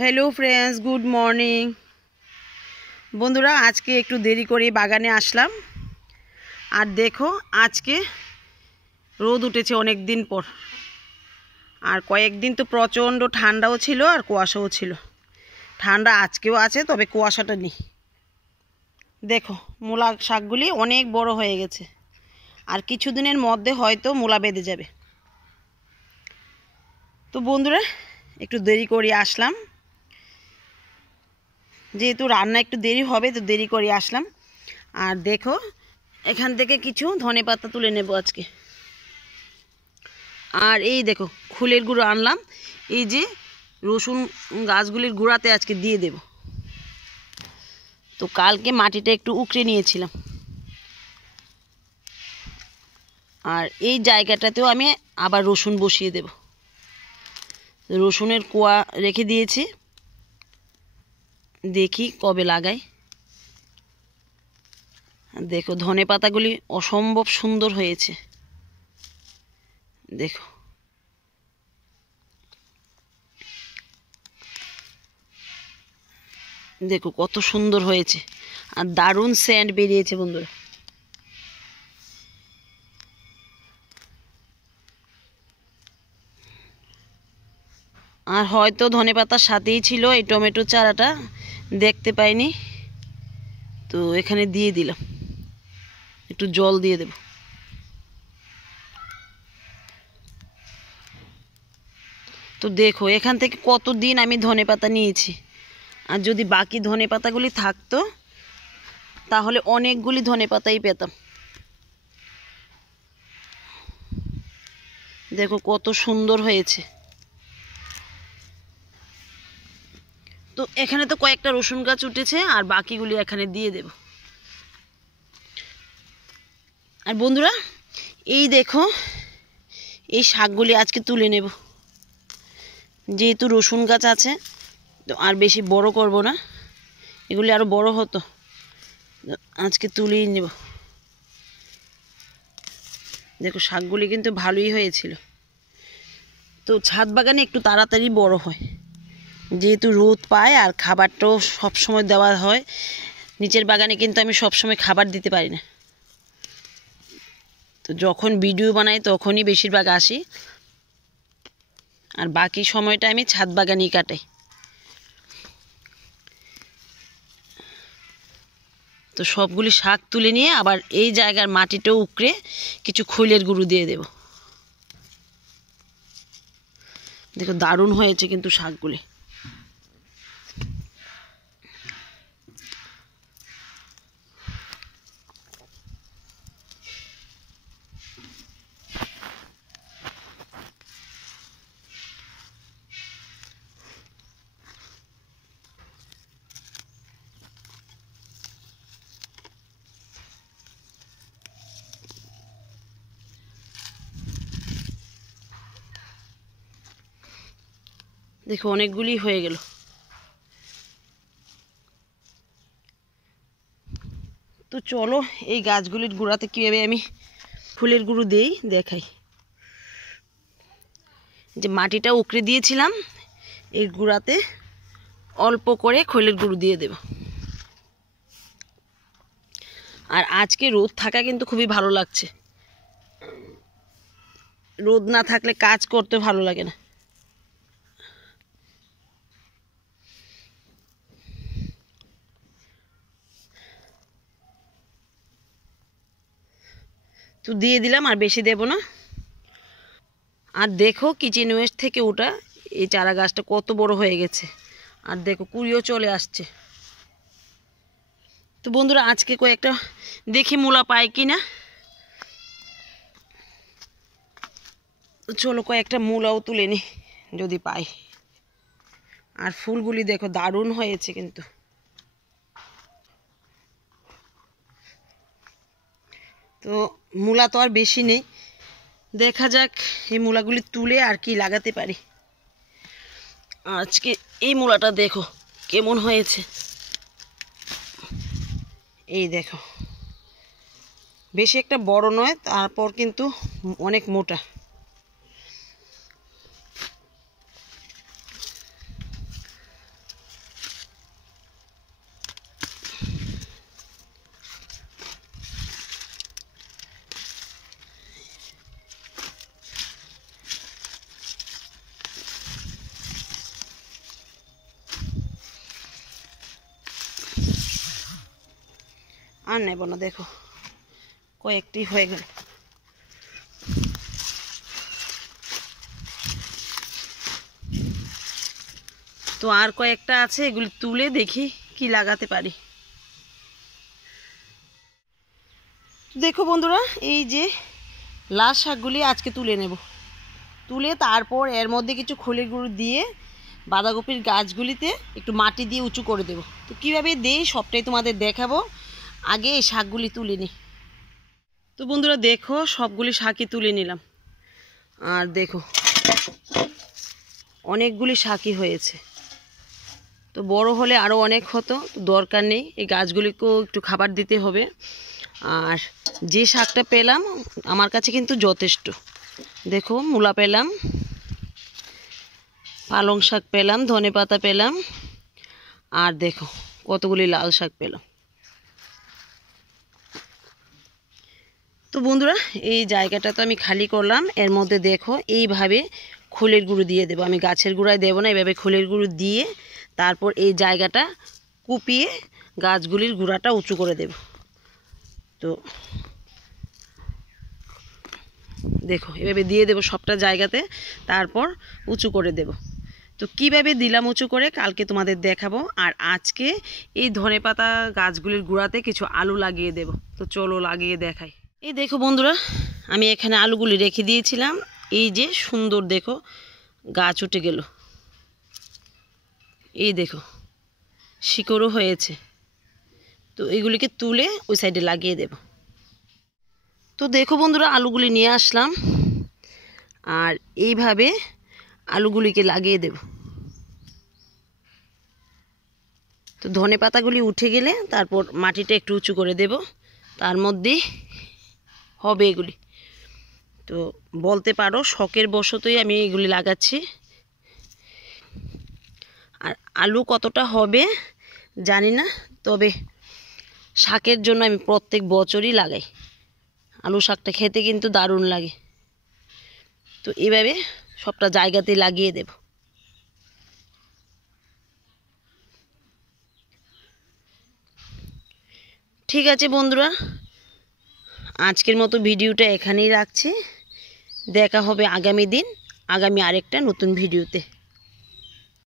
Hello friends good morning बंधुरा आज के एकटू देरी करे बागाने आसलाम और देखो आज के रोद उठेছে अनेक दिन पर और कयेकदिन तो प्रचंड ठंडाओ छिलो और कुयाशाओ छिलो ठंडा आजकेও আছে तबे कुयाशाटा नेই देखो मूला शाकगुली अनेक बड़ो হয়ে গেছে और কিছুদিনের মধ্যে হয়তো मूला বেঁধে যাবে तो बंधुरा একটু দেরি করে আসলাম যেহেতু রান্না একটু দেরি হবে তো দেরি করে আসলাম আর দেখো এখান থেকে কিছু ধনেপাতা তুলে নেব আজকে আর এই দেখো ফুলের গুঁড়ো আনলাম এই যে রসুন গাছগুলির গোড়াতে আজকে দিয়ে দেব তো কালকে মাটিটা একটু উকড়ে নিয়েছিলাম আর এই জায়গাটাতেও আমি আবার রসুন বসিয়ে দেব রসুনের কোয়া রেখে দিয়েছি देखी कबे लागाई देखो धने पातागुली असम्भव सुंदर हयेछे देखो देखो कत सुंदर हयेछे और दारुण सेंट बेरिয়েছে बंधुरा और हयतो धने पातार साथेई छिलो এই टमेटो चाराटा देखते पाइनी तो एखाने दिए दिलाम एकटू जल दिए देब तो देखो एखान थेके कत दिन आमी धने पाता निয়েছি আর যদি বাকি ধনে পাতাগুলি থাকতো তাহলে অনেকগুলি ধনে পাতাই পেতাম দেখো কত সুন্দর হয়েছে तो एखाने तो कयेकटा रसुन गाछ उठेছে और बाकीगुली एखाने दिए देब और बंधुरा এই देखो এই শাকগুলি আজকে তুলে নেব যেহেতু রসুন গাছ আছে তো আর বেশি বড় করব না এগুলি আরো বড় হতো আজকে তুলেই নেব দেখো শাকগুলি কিন্তু ভালোই হয়েছিল তো ছাদ বাগানে একটু তাড়াতাড়ি বড় হয় যেহেতু রোদ পায় আর খাবারটাও সব সময় দেওয়া হয় নিচের বাগানে কিন্তু আমি সব সময় খাবার দিতে পারি না তো যখন ভিডিও বানাই তখনই বেশিরভাগ আসি আর বাকি সময়টা আমি ছাদ বাগানেই কাটাই তো সবগুলি শাক তুলে নিয়ে আবার এই জায়গার মাটিটাও উকড়ে কিছু খৈলের গুঁড়ো দিয়ে দেব দেখো দারুণ হয়েছে কিন্তু শাকগুলি देखो अनेकगुली हो गेल तो चलो ये गाछगुलिर गोड़ाते किभाबे आमी फुलेर गुঁড়ো देई देखाई जे माटिटा उकड़े दिएछिलाम এই গোড়াতে অল্প করে খৈলের গুঁড়ো দিয়ে দেব আর আজকে রোদ থাকা কিন্তু খুবই ভালো লাগছে রোদ না থাকলে কাজ করতে ভালো লাগে না तो दिए दिलाम और बेशी देव ना और देखो किचेन वेस्ट थेके ओटा ये चारा गाछटा कत बड़ो हो गेछे और देखो कुड़ियो चले आसছে तो बंधुरा आज के कयेकटा देखी मूला पाई कि ना तो चलो कयेकटा मूलाओ तुले नी यदि पाई और फुलगुली देखो दारुण हयेছে किन्तु तो मूला तो और बेशी नहीं देखा जाक ये मूलागुली तुले और कि लागाते पारी आज के ये मूलाटा देखो केमन हयेছে এই देखो बेशी एकटा बड़ नय तारपर किन्तु अनेक मोटा আর নেব না, দেখো কয়েকটি হয়ে গেল। তো আর কয়েকটা আছে, এগুলি তুলে দেখি কি লাগাতে পারি। দেখো বন্ধুরা, এই যে লাল শাকগুলি আজকে তুলে নেব। তুলে তারপর এর মধ্যে কিছু খোলের গুঁড়ো দিয়ে বাঁধাকপির গাছগুলিতে একটু মাটি দিয়ে উঁচু করে দেব। তো কীভাবে দেই সবটাই তোমাদের দেখাবো। আগে এই শাকগুলি তুলে নিই। তো বন্ধুরা দেখো, সবগুলি শাকই তুলে নিলাম। আর দেখো অনেকগুলি শাকই হয়েছে। তো বড় হলে আরও অনেক হতো, তো দরকার নেই। এই গাছগুলিকেও একটু খাবার দিতে হবে। আর যে শাকটা পেলাম আমার কাছে কিন্তু যথেষ্ট। দেখো মূলা পেলাম, পালং শাক পেলাম, ধনেপাতা পেলাম, আর দেখো কতগুলি লাল শাক পেলাম। তো বন্ধুরা এই জায়গাটা তো আমি খালি করলাম। এর মধ্যে দেখো এইভাবে খোলের গুঁড়ো দিয়ে দেবো। আমি গাছের গুঁড়ায় দেবো না, এইভাবে খোলের গুঁড়ো দিয়ে তারপর এই জায়গাটা কুপিয়ে গাছগুলির গুঁড়াটা উঁচু করে দেব। তো দেখো এভাবে দিয়ে দেবো সবটা জায়গাতে, তারপর উঁচু করে দেব। তো কীভাবে দিলাম উঁচু করে কালকে তোমাদের দেখাবো। আর আজকে এই ধনেপাতা গাছগুলির গুঁড়াতে কিছু আলু লাগিয়ে দেব। তো চলো লাগিয়ে দেখাই। এই দেখো বন্ধুরা, আমি এখানে আলুগুলি রেখে দিয়েছিলাম। এই যে সুন্দর দেখো গাছ উঠে গেল। এই দেখো শিকড়ও হয়েছে। তো এগুলিকে তুলে ওই সাইডে লাগিয়ে দেব। তো দেখো বন্ধুরা, আলুগুলি নিয়ে আসলাম আর এইভাবে আলুগুলিকে লাগিয়ে দেব। তো ধনে পাতাগুলি উঠে গেলে তারপর মাটিটা একটু উঁচু করে দেব, তার মধ্যেই হবে এগুলি। তো বলতে পারো শখের বশতই আমি এগুলি লাগাচ্ছি। আর আলু কতটা হবে জানি না, তবে শাকের জন্য আমি প্রত্যেক বছরই লাগাই। আলু শাকটা খেতে কিন্তু দারুণ লাগে। তো এইভাবে সবটা জায়গাতে লাগিয়ে দেব। ঠিক আছে বন্ধুরা, আজকের মতো ভিডিওটা এখানেই রাখছি। দেখা হবে আগামী দিন আগামী আরেকটা নতুন ভিডিওতে।